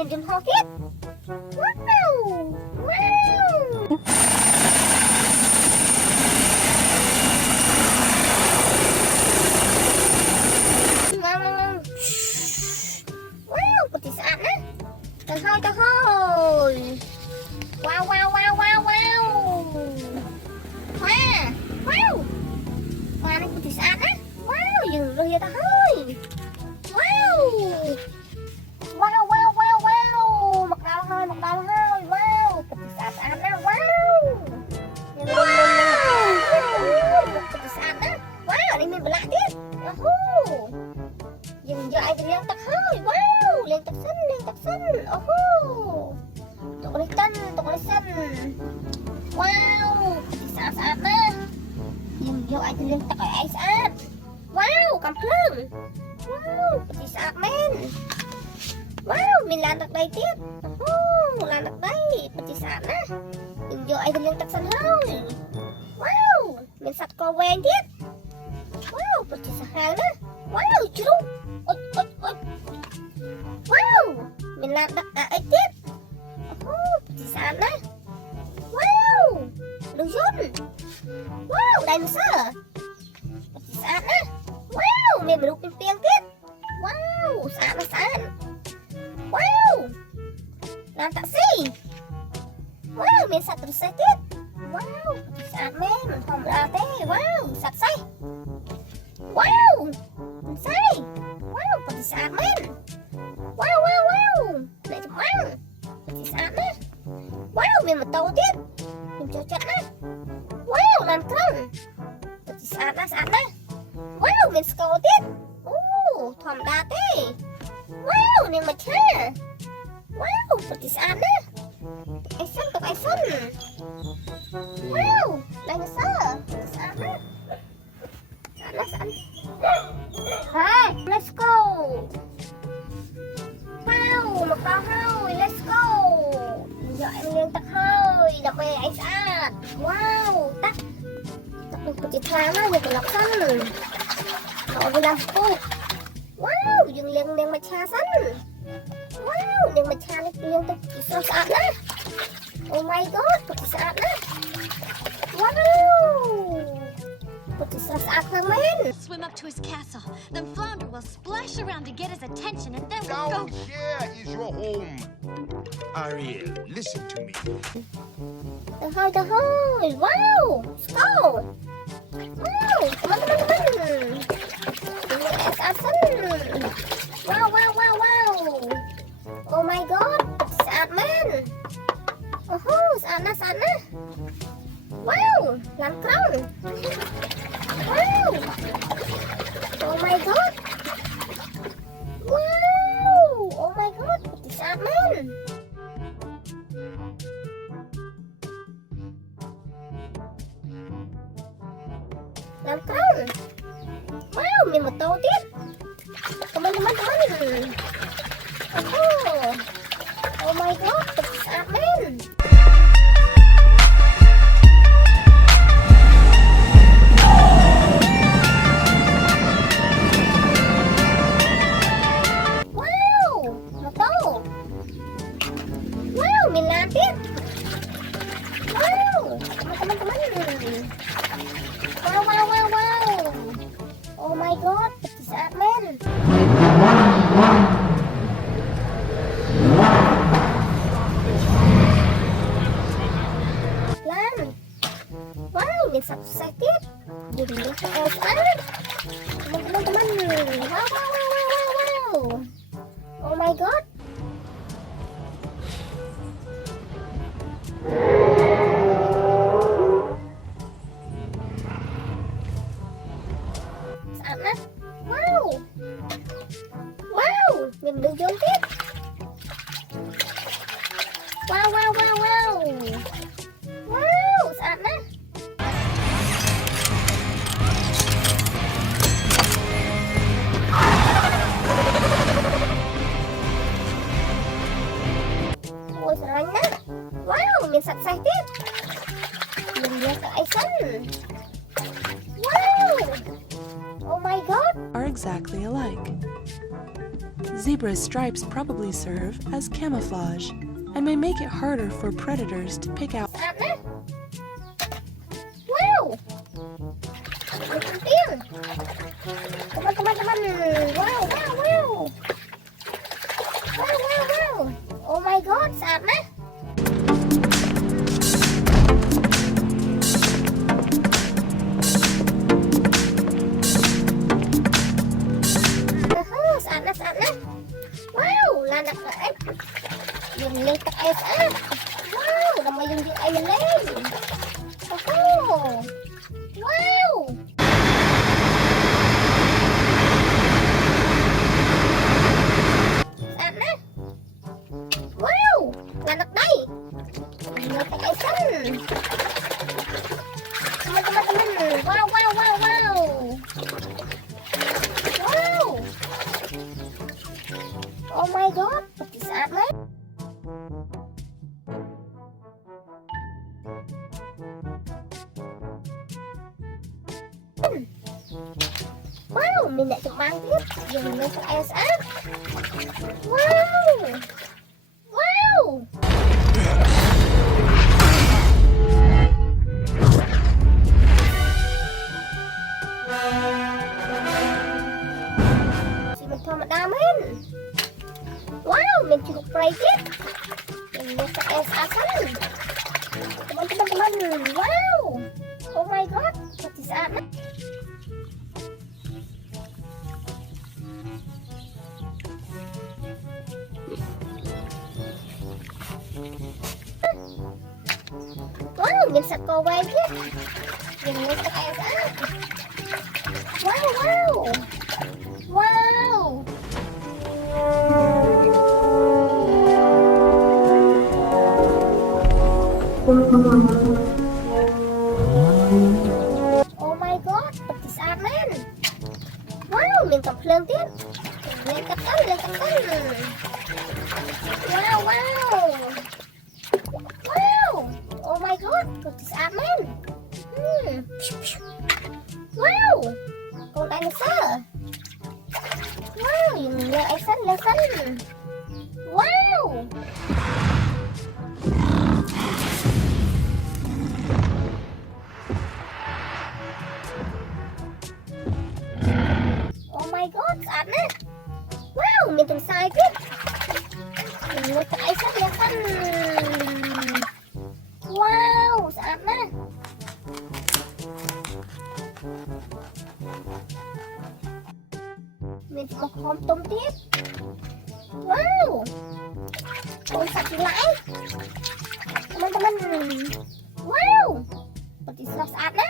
Medium pocket. Wow! Wow! Wow! Pati saan na? Tahoy, tahoy! Wow! Wow! Wow! Wow! Wow! Wow! Wow! Wow! Pati saan na? Wow! Yung roya tahoy! Wow! Wow! Wow! Wow! Wow! Magdalahoy! Magdalahoy! Wow! Pati saan na? Wow! Wow! Pati saan na? Wow! Ini may balakit! Yahoo! Yung ay yung takhoy! Wow! Leng taksan! Oho! Tukulitan! Wow! Pati saan na? Yung ay yung takhoy ay saan? Wow! Kamplang! Wow! Pati saan men! Wow! May lanak na itit! Oho! Lanak na pati saan na? Yung ay yung taksan hoy! Wow! May sat ko wendit! Wow! Pati saan na? Wow! Churu! Ot! Wow! Minadak na itit! Oh, pati sana! Wow! Luyon! Wow! Dinosaur! Pati sana! Wow! May maluping piyangkit! Wow! Saan? Wow! Nantasi! Wow! May satrusetit! Wow! Pati saan men! Pamrate! Wow! Satsay! Wow! Say! Wow! Pati saan men! Wow! Wow! Pati saan na? Wow! May mataw din! Yung chuchat na! Wow! Lantrang! Pati saan na? Wow! May skaw din! Oh! Tom dati! Wow! May matcha! Wow! Pati saan na? Tukaisan! Wow! Langsa! Pati saan na? Saan? Hi! Let's go! Wow! Magkahoy! Let's go! Diyan yung takhoy! Dapat ay saan? Wow! Tak! Takong putit sana! Yung kulaksan! Nakagulang po! Wow! Yung leng matyasan! Wow! Leng matyalit yung isang saan na! Oh my God! Puti saan na! Wow! Swim up to his castle, then Flounder will splash around to get his attention, and then we'll Down go. here is your home. Ariel, listen to me. Tahoy! Wow! Let's go! Wow! Come on! Asan! Wow! Oh my God! Saan man? Saan na? Wow! Land crown! Wow! Oh my God! Wow! Oh my God! Pati saan man? Land crown! Wow! May mataw din! Teman! Oh my God! Pati saan man? Milapit! Wow! Teman! Wow! Oh my God! Pati saan man? Lan! Wow! May sakit! Dili sa saan? Teman! Wow! Oh my God! Saan na? Wow! មានមនុស្សយន្តទៀត វ៉ាវ ស្អាតណាស់ អូយស្រឡាញ់ណាស់ វ៉ាវ មានសត្វសេះទៀត មានយកទៅអីសិន វ៉ាវ Oh my god are exactly alike. Zebra's stripes probably serve as camouflage and may make it harder for predators to pick out. ស្អាតណាស់ វ៉ាវ មានទៀន come on វ៉ាវ Oh my god ស្អាតណាស់ ស្អាតណាស់ វ៉ាវ ឡានដាក់អេសយើងលេងទឹកអេសអើវ៉ាវ ដើម្បីយើងយកអីមកលេង អូហូ វ៉ាវ ស្អាតណាស់ វ៉ាវ ឡានដឹកដីយើងលេងទឹកអេសិន come on វ៉ាវ Oh my god ពិតជាស្អាតណាស់ វ៉ាវ មានអ្នកចម្បាំងទៀតយើងមានទឹកអេស្អាត វ៉ាវ ជាមិនធម្មតាមែន វ៉ាវ មានជ្រូកព្រៃទៀតយើងមានទឹកអេស្អាតសិន come on វ៉ាវ Oh my god ពិតជាស្អាតណាស់ វ៉ាវ មានសត្វកវែងទៀតយើងមានទឹកអេស្អាត វ៉ាវ Oh my god ពិតជាស្អាតមែន វ៉ាវ មានកំភ្លើងទៀតលេងកាត់ទៅ វ៉ាវ Oh my god ពិតជាស្អាតមែន វ៉ាវ កូន dinosaur វ៉ាវ យើងលើអីសិន វ៉ាវ Oh my god ស្អាតណាស់ វ៉ាវ មានទន្សាយទៀតយើងលើទឹកអីសិន វ៉ាវ ស្អាតណាស់ មានឆ្មោះខំទុំទៀត វ៉ាវ កូនសត្វច្រឡៃ come on វ៉ាវ ពិតជាស្រស់ស្អាតណាស់